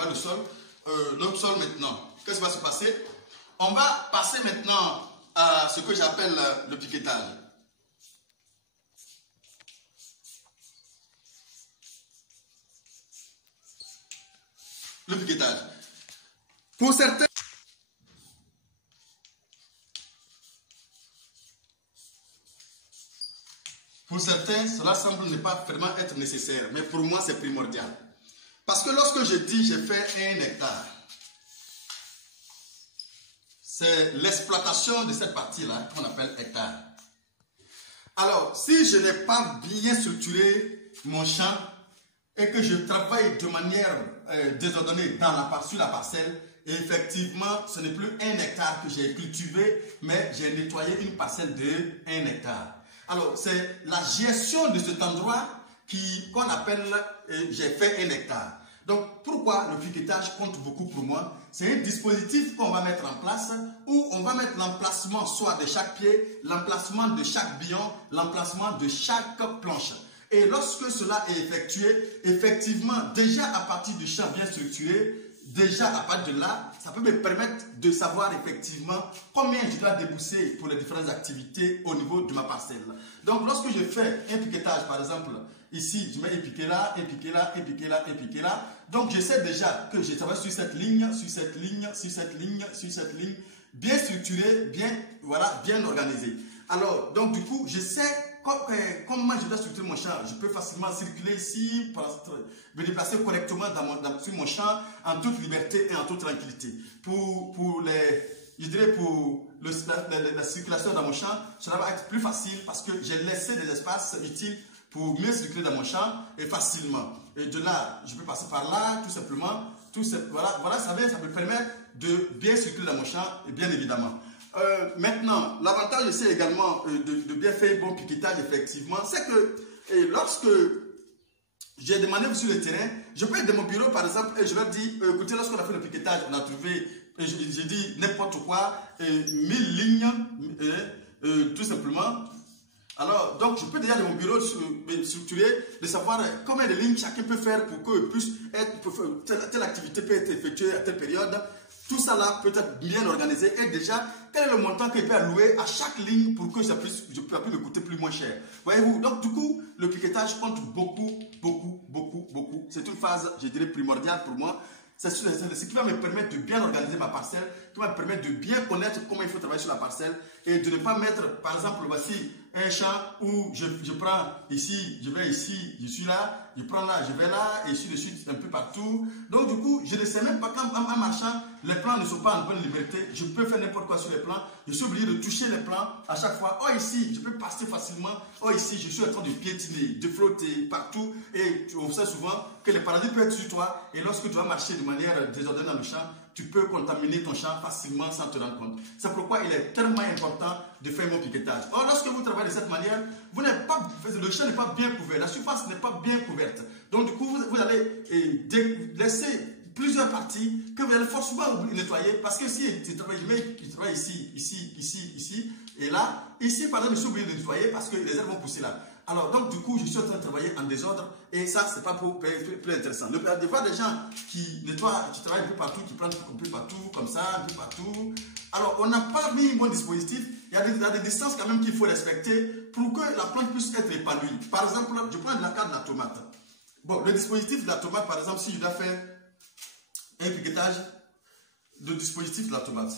préparer le sol maintenant. Qu'est-ce qui va se passer? On va passer maintenant à ce que j'appelle le piquetage. Le piquetage. Pour certains, cela semble ne pas vraiment être nécessaire, mais pour moi, c'est primordial. Parce que lorsque je dis j'ai fait 1 hectare, c'est l'exploitation de cette partie-là qu'on appelle hectare. Alors, si je n'ai pas bien structuré mon champ et que je travaille de manière désordonnée sur la parcelle, et effectivement, ce n'est plus 1 hectare que j'ai cultivé, mais j'ai nettoyé une parcelle de 1 hectare. Alors, c'est la gestion de cet endroit qu'on appelle j'ai fait 1 hectare. Donc, pourquoi le piquetage compte beaucoup pour moi? C'est un dispositif qu'on va mettre en place où on va mettre l'emplacement soit de chaque pied, l'emplacement de chaque billon, l'emplacement de chaque planche. Et lorsque cela est effectué, effectivement, déjà à partir du champ bien structuré, déjà à partir de là, ça peut me permettre de savoir effectivement combien je dois débourser pour les différentes activités au niveau de ma parcelle. Donc, lorsque je fais un piquetage, par exemple, ici, je mets un piquet là, un piquet là, un piquet là, un piquet là. Donc, je sais déjà que je travaille sur cette ligne, sur cette ligne, sur cette ligne, sur cette ligne, bien structuré, bien, voilà, bien organisé. Alors, donc, du coup, je sais comment je dois structurer mon champ. Je peux facilement circuler ici, me déplacer correctement sur mon champ en toute liberté et en toute tranquillité. Pour la circulation dans mon champ, cela va être plus facile parce que j'ai laissé des espaces utiles pour mieux circuler dans mon champ et facilement. Et de là, je peux passer par là, tout simplement. Voilà, ça me permet de bien circuler dans mon champ, et bien évidemment. Maintenant, l'avantage c'est également de bien faire un bon piquetage, effectivement, c'est que lorsque j'ai des manœuvres sur le terrain, je peux être de mon bureau par exemple et je leur dis, écoutez, lorsqu'on a fait le piquetage, on a trouvé, j'ai dit n'importe quoi, 1000 lignes, tout simplement. Alors, donc, je peux déjà de mon bureau structuré de savoir combien de lignes chacun peut faire pour que puisse telle activité peut être effectuée à telle période. Tout ça là peut être bien organisé et déjà, quel est le montant qu'il peut allouer à chaque ligne pour que ça puisse me coûter plus moins cher. Voyez-vous, donc du coup, le piquetage compte beaucoup. C'est une phase, je dirais, primordiale pour moi. C'est ce qui va me permettre de bien organiser ma parcelle, qui va me permettre de bien connaître comment il faut travailler sur la parcelle et de ne pas mettre, par exemple, voici un champ où je prends ici, je vais ici, je suis là, je prends là, je vais là, et ainsi de suite, un peu partout. Donc du coup, je ne sais même pas, quand en marchant, les plans ne sont pas en bonne liberté, je peux faire n'importe quoi sur les plans, je suis obligé de toucher les plans à chaque fois. Oh ici, je peux passer facilement, oh ici, je suis en train de piétiner, de flotter partout, et on sait souvent que les paradis peuvent être sur toi, et lorsque tu vas marcher de manière désordonnée dans le champ, tu peux contaminer ton champ facilement sans te rendre compte. C'est pourquoi il est tellement important de faire un bon piquetage. Or, lorsque vous travaillez de cette manière, le champ n'est pas bien couvert, la surface n'est pas bien couverte. Donc, du coup, vous allez laisser plusieurs parties que vous allez forcément nettoyer parce que si tu travailles ici, et là, ici, par exemple, je suis obligé de nettoyer parce que les herbes vont pousser là. Alors, donc, du coup, je suis en train de travailler en désordre et ça, c'est pas plus intéressant. De voir des gens qui nettoient, qui travaillent un peu partout, qui plantent un peu partout, comme ça, un peu partout. Alors, on n'a pas mis un bon dispositif. Il y a des distances quand même qu'il faut respecter pour que la plante puisse être épanouie. Par exemple, je prends le cas de la tomate. Bon, le dispositif de la tomate, par exemple, si je dois faire un piquetage de dispositif de la tomate.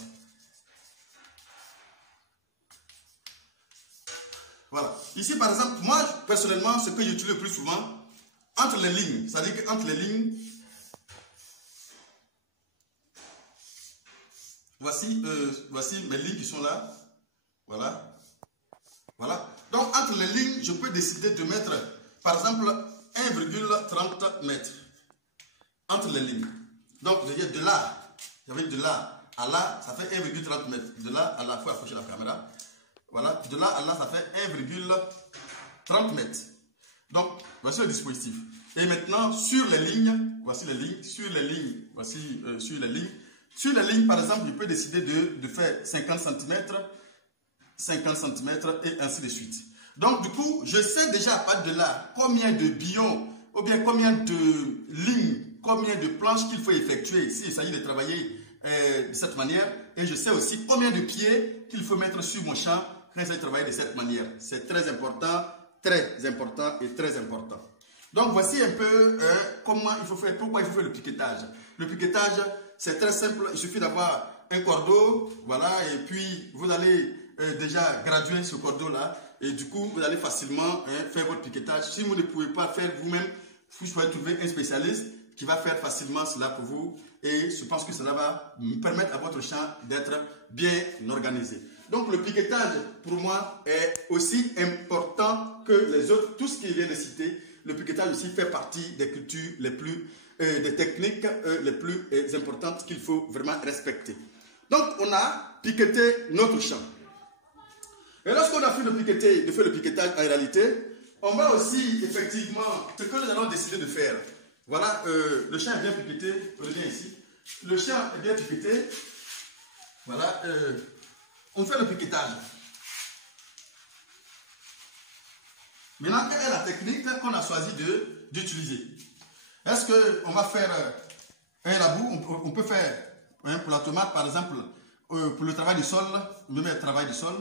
Voilà. Ici, par exemple, moi, personnellement, ce que j'utilise le plus souvent, entre les lignes, c'est-à-dire qu'entre les lignes, voici mes lignes qui sont là. Voilà. Voilà. Donc, entre les lignes, je peux décider de mettre, par exemple, 1,30 mètres entre les lignes. Donc, je dis de là, de là à là, ça fait 1,30 mètres. De là à là, il faut approcher la caméra. Voilà, de là à là, ça fait 1,30 mètres. Donc, voici le dispositif. Et maintenant, sur les lignes, voici les lignes, sur les lignes, voici sur les lignes. Sur les lignes, par exemple, je peux décider de faire 50 cm, 50 cm et ainsi de suite. Donc, du coup, je sais déjà à partir de là combien de billons ou bien combien de lignes combien de planches qu'il faut effectuer s'il s'agit de travailler de cette manière. Et je sais aussi combien de pieds qu'il faut mettre sur mon champ quand il s'agit de travailler de cette manière. C'est très important et très important. Donc voici un peu comment il faut faire, pourquoi il faut faire le piquetage. Le piquetage, c'est très simple, il suffit d'avoir un cordeau, voilà, et puis vous allez déjà graduer ce cordeau-là, et du coup, vous allez facilement faire votre piquetage. Si vous ne pouvez pas faire vous-même, vous pouvez trouver un spécialiste qui va faire facilement cela pour vous, et je pense que cela va permettre à votre champ d'être bien organisé. Donc le piquetage, pour moi, est aussi important que les autres, tout ce qui vient de citer. Le piquetage aussi fait partie des cultures les plus, des techniques les plus importantes qu'il faut vraiment respecter. Donc on a piqueté notre champ. Et lorsqu'on a fait de faire le piquetage en réalité, on va aussi effectivement, ce que nous allons décider de faire. Voilà, le champ est bien piqueté, regardez ici. Le champ est bien piqueté. Voilà, on fait le piquetage. Maintenant, quelle est la technique qu'on a choisi d'utiliser? Est-ce qu'on va faire un labour? On peut faire, pour la tomate par exemple, pour le travail du sol, on met le travail du sol.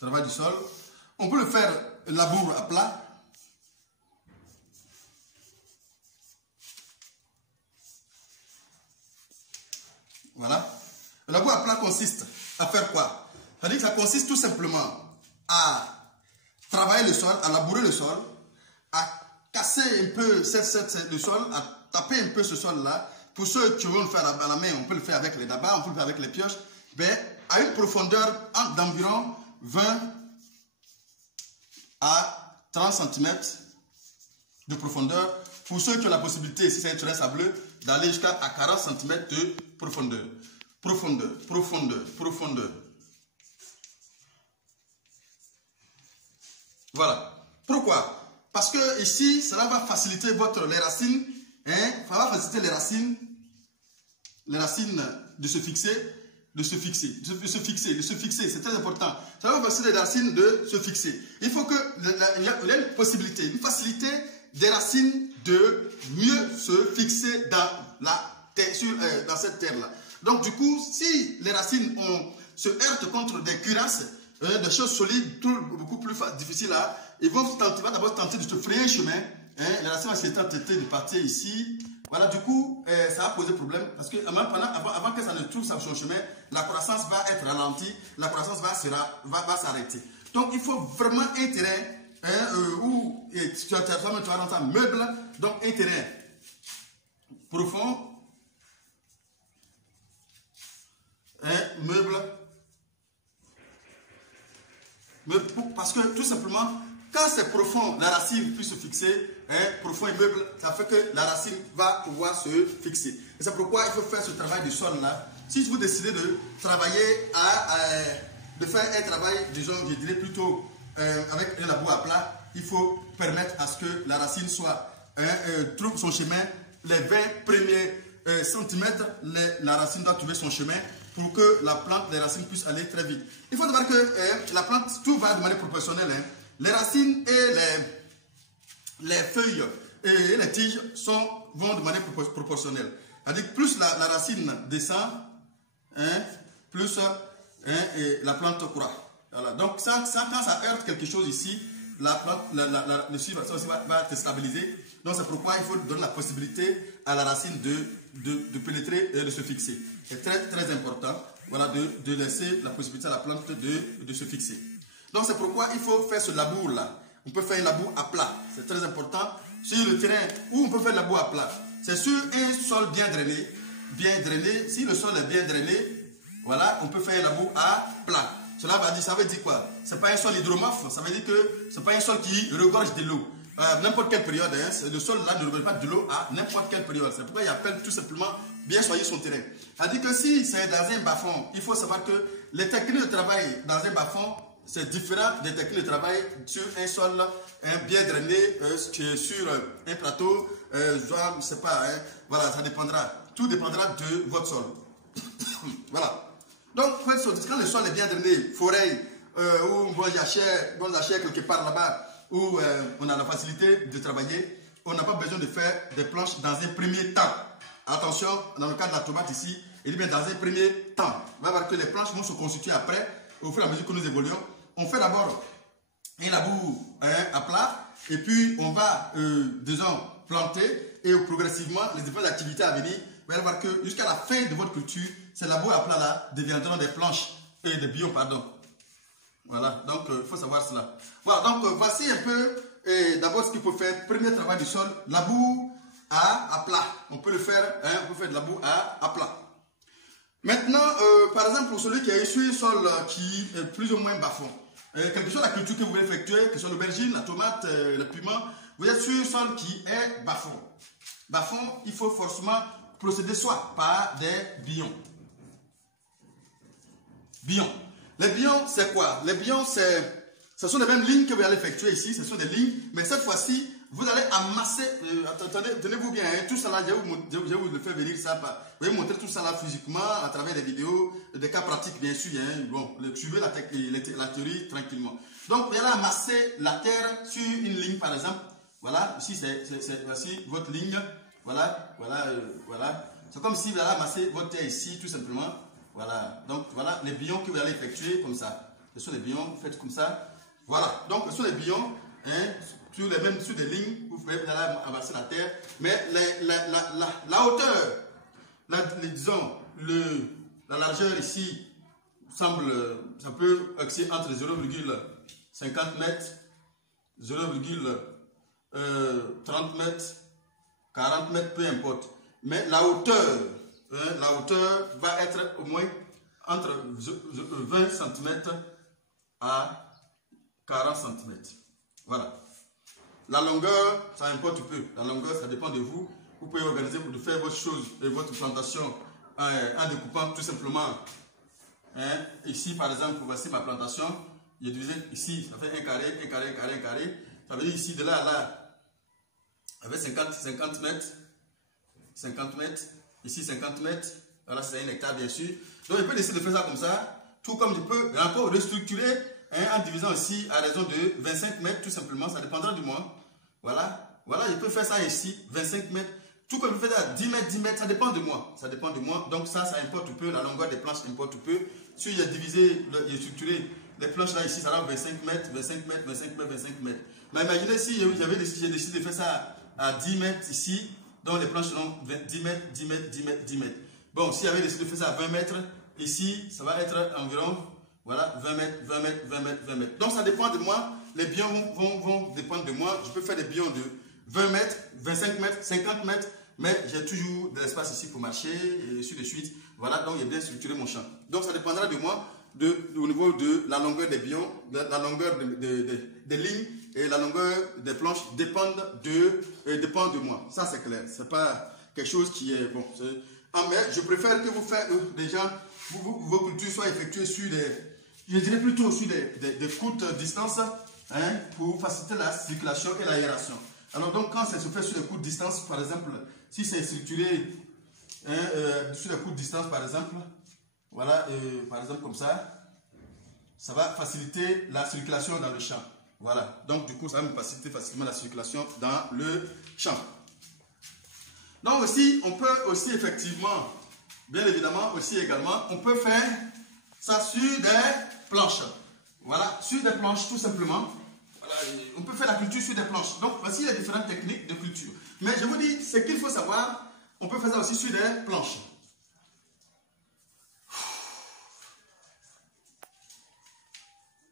Travail du sol. On peut le faire labour à plat. Voilà. Le labour à plat consiste à faire quoi? C'est-à-dire que ça consiste tout simplement à travailler le sol, à labourer le sol, à casser un peu le sol, à taper un peu ce sol-là. Pour ceux qui veulent le faire à la main, on peut le faire avec les dabas, on peut le faire avec les pioches, mais à une profondeur d'environ 20 à 30 cm de profondeur. Pour ceux qui ont la possibilité, si c'est un terrain sableux, d'aller jusqu'à 40 cm de profondeur. Profondeur, profondeur, profondeur. Voilà. Pourquoi? Parce que ici, cela va faciliter les racines, ça va faciliter les racines de se fixer, c'est très important. Ça va faciliter les racines de se fixer. Il faut qu'il y ait une possibilité, une facilité des racines de mieux se fixer dans cette terre-là. Donc du coup, si les racines se heurtent contre des cuirasses, des choses solides, beaucoup plus difficiles là, ils vont d'abord tenter de se frayer un chemin. Les racines vont s'être tentées de partir ici. Voilà, du coup, ça va poser problème parce que avant que ça ne trouve son chemin, la croissance va être ralentie, la croissance va s'arrêter. Donc il faut vraiment un terrain où tu vas rentrer un meuble, donc un terrain profond. Meuble, parce que tout simplement, quand c'est profond, la racine peut se fixer, profond et meuble, ça fait que la racine va pouvoir se fixer. Et c'est pourquoi il faut faire ce travail du sol là. Si vous décidez de travailler de faire un travail, disons, je dirais plutôt avec un labour à plat, il faut permettre à ce que la racine trouve son chemin. Les 20 premiers centimètres, la racine doit trouver son chemin pour que les racines puissent aller très vite. Il faut savoir que la plante, tout va de manière proportionnelle. Les racines et les feuilles et les tiges vont de manière proportionnelle. C'est-à-dire plus la racine descend, plus et la plante croît. Voilà. Donc quand ça heurte quelque chose ici, le suivre va être stabilisé. Donc c'est pourquoi il faut donner la possibilité à la racine de pénétrer et de se fixer. C'est très très important, voilà, de laisser la possibilité à la plante de se fixer. Donc c'est pourquoi il faut faire ce labour là. On peut faire un labour à plat, c'est très important. Sur le terrain où on peut faire le labour à plat, c'est sur un sol bien drainé. Si le sol est bien drainé, voilà, on peut faire un labour à plat. Ça veut dire quoi? C'est pas un sol hydromorphe, ça veut dire que c'est pas un sol qui regorge de l'eau. N'importe quelle période, le sol là ne regorge pas de l'eau à n'importe quelle période. C'est pourquoi il appelle tout simplement bien choisir son terrain. C'est-à-dire que si c'est dans un bas-fond, il faut savoir que les techniques de travail dans un bas-fond, c'est différent des techniques de travail sur un sol bien drainé, sur un plateau, je ne sais pas, voilà, ça dépendra. Tout dépendra de votre sol. Voilà. Donc, quand le sol est bien drainé, forêt, ou bon jachère quelque part là-bas, où on a la facilité de travailler, on n'a pas besoin de faire des planches dans un premier temps. Attention, dans le cas de la tomate ici, il dit bien dans un premier temps. On va voir que les planches vont se constituer après, au fur et à mesure que nous évoluons. On fait d'abord un labour à plat, et puis on va, disons, planter, et progressivement, les différentes activités à venir, vous allez voir que jusqu'à la fin de votre culture, ces labours à plat là deviendront des planches, et des bios, pardon. Voilà, donc il faut savoir cela. Voilà, donc voici un peu d'abord ce qu'il faut faire. Premier travail du sol, labour à plat. On peut le faire, on peut faire de labour à plat. Maintenant, par exemple, pour celui qui est sur un sol qui est plus ou moins bas-fond, quelle que soit la culture que vous voulez effectuer, que ce soit l'aubergine, la tomate, le piment, vous êtes sur un sol qui est bas-fond. Bas-fond, il faut forcément procéder soit par des billons. Billons. Les billons, c'est quoi? Les billons, ce sont les mêmes lignes que vous allez effectuer ici. Ce sont des lignes, mais cette fois-ci, vous allez amasser. Attendez, tenez-vous bien, hein, tout ça là, je vais vous le faire venir ça. Je vais vous montrer tout ça là physiquement à travers des vidéos, des cas pratiques bien sûr. Hein, bon, suivez la théorie tranquillement. Donc, vous allez amasser la terre sur une ligne par exemple. Voilà, ici voici votre ligne. Voilà. C'est comme si vous allez amasser votre terre ici, tout simplement. Voilà, donc voilà les billons que vous allez effectuer comme ça. Ce sont les billons, faites comme ça. Voilà, donc ce sont les billons, hein, sur des lignes, vous allez avancer la terre. Mais la hauteur, disons, la largeur ici, ça peut axer entre 0,50 mètres, 0,30 mètres, 40 mètres, peu importe. Mais la hauteur va être au moins entre 20 cm à 40 cm. Voilà. La longueur, ça importe peu. La longueur, ça dépend de vous. Vous pouvez organiser pour faire votre chose et votre plantation en découpant tout simplement. Hein, ici, par exemple, voici ma plantation. J'ai divisé ici, ça fait un carré. Ça veut dire ici, de là à là, avec 50 mètres. 50 mètres. Ici 50 mètres, voilà c'est 1 hectare bien sûr. Donc je peux décider de faire ça comme ça, tout comme je peux encore restructurer en divisant ici à raison de 25 mètres tout simplement, ça dépendra du mois. Voilà, je peux faire ça ici, 25 mètres, tout comme je peux faire ça à 10 mètres, ça dépend de moi. Donc ça importe peu, la longueur des planches importe peu. Si j'ai divisé, j'ai structuré les planches là ici, ça va 25 mètres. Mais imaginez si j'ai décidé de faire ça à 10 mètres ici, donc les planches seront 10 mètres. Bon, si j'avais décidé de faire ça à 20 mètres, ici, ça va être environ, voilà, 20 mètres. Donc ça dépend de moi, les billons vont dépendre de moi. Je peux faire des billons de 20 mètres, 25 mètres, 50 mètres, mais j'ai toujours de l'espace ici pour marcher, et ainsi de suite. Voilà, donc j'ai bien structuré mon champ. Donc ça dépendra de moi, au niveau de la longueur des billons, de la longueur des lignes, et la longueur des planches dépendent de moi. Ça, c'est clair. Ce n'est pas quelque chose qui est bon. Mais je préfère que vous faites déjà, vos cultures soient effectuées sur je dirais plutôt sur des courtes distances, hein, pour faciliter la circulation et l'aération. Alors, donc, quand ça se fait sur des courtes distances, par exemple, si c'est structuré sur des courtes distances, par exemple, voilà, par exemple comme ça va faciliter la circulation dans le champ. Voilà, donc du coup, ça va me faciliter facilement la circulation dans le champ. Donc aussi, on peut aussi effectivement, bien évidemment, aussi également, on peut faire ça sur des planches. Voilà, sur des planches tout simplement. Voilà, on peut faire la culture sur des planches. Donc voici les différentes techniques de culture. Mais je vous dis, ce qu'il faut savoir, on peut faire ça aussi sur des planches.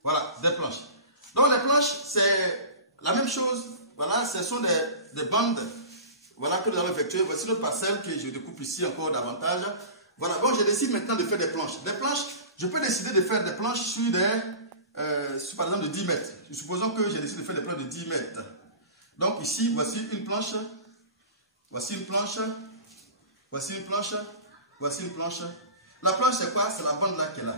Voilà, des planches. Donc les planches, c'est la même chose. Voilà, ce sont des bandes, voilà, que nous avons effectuées. Voici notre parcelle que je découpe ici encore davantage. Voilà, bon, je décide maintenant de faire des planches. Des planches, je peux décider de faire des planches sur par exemple de 10 mètres. Supposons que j'ai décidé de faire des planches de 10 mètres. Donc ici, voici une planche. Voici une planche. Voici une planche. Voici une planche. La planche, c'est quoi? C'est la bande là qui est là.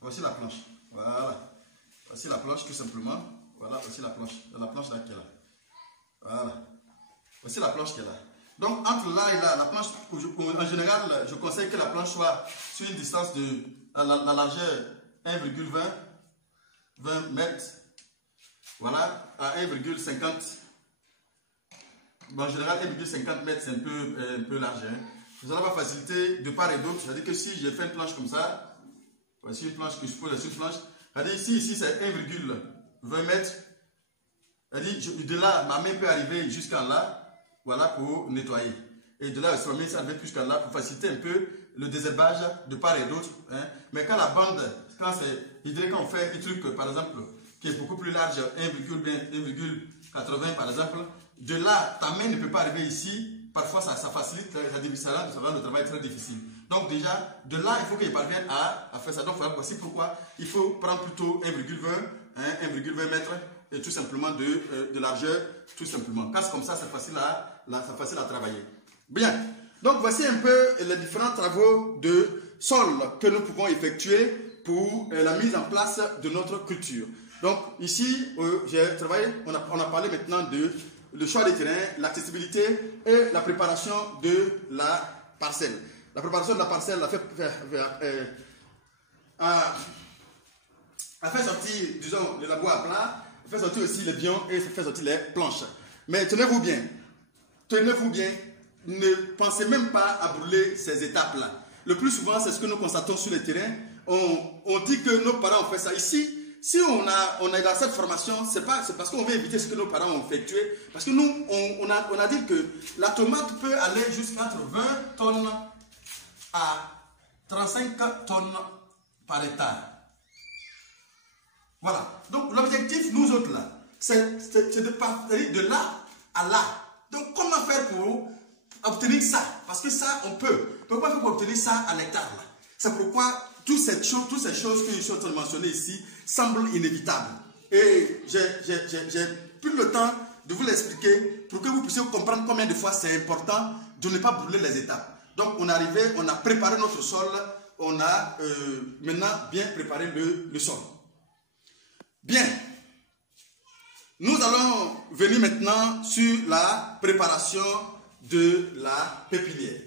Voici la planche. Voilà. Voici la planche tout simplement. Voilà, voici la planche. La planche là qui est là. Voilà. Voici la planche qui est là. Donc entre là et là, la planche, en général, je conseille que la planche soit sur une distance de la largeur 20 mètres. Voilà, à 1,50. Bon, en général, 1,50 mètres, c'est un peu large. Hein. Vous allez avoir facilité de part et d'autre. C'est-à-dire que si j'ai fait une planche comme ça, voici une planche que je pose sur une planche. C'est-à-dire ici c'est 1,20 mètres. C'est-à-dire de là, ma main peut arriver jusqu'en là, voilà, pour nettoyer. Et de là, ma main s'arrive jusqu'en là pour faciliter un peu le désherbage de part et d'autre. Hein. Mais quand la bande, quand on fait un truc, par exemple, qui est beaucoup plus large, 1,80 par exemple, de là, ta main ne peut pas arriver ici. Parfois, ça facilite, ça rend le travail très difficile. Donc déjà, de là, il faut qu'il parvienne à faire ça. Donc voici pourquoi il faut prendre plutôt 1,20 mètres et tout simplement de largeur, tout simplement. Quand c'est comme ça, c'est facile à travailler. Bien, donc voici un peu les différents travaux de sol que nous pouvons effectuer pour la mise en place de notre culture. Donc ici, j'ai travaillé, on a parlé maintenant de le choix des terrains, l'accessibilité et la préparation de la parcelle. La préparation de la parcelle a fait sortir, disons, les labours à plat, a fait sortir aussi les bions et fait sortir les planches. Mais tenez-vous bien, ne pensez même pas à brûler ces étapes-là. Le plus souvent, c'est ce que nous constatons sur le terrain. On dit que nos parents ont fait ça ici. Si on est dans cette formation, c'est parce qu'on veut éviter ce que nos parents ont effectué. Parce que nous, on a dit que la tomate peut aller jusqu'à 20 tonnes à 35 tonnes par hectare. Voilà. Donc l'objectif, nous autres là, c'est de partir de là à là. Donc comment faire pour obtenir ça? Parce que ça, on peut. Comment faire pour obtenir ça à l'hectare là? C'est pourquoi toutes ces choses que je suis en train de mentionner ici semblent inévitables. Et j'ai pris le temps de vous l'expliquer pour que vous puissiez comprendre combien de fois c'est important de ne pas brûler les étapes. Donc on est arrivé, on a préparé notre sol, on a maintenant bien préparé le sol. Bien, nous allons venir maintenant sur la préparation de la pépinière.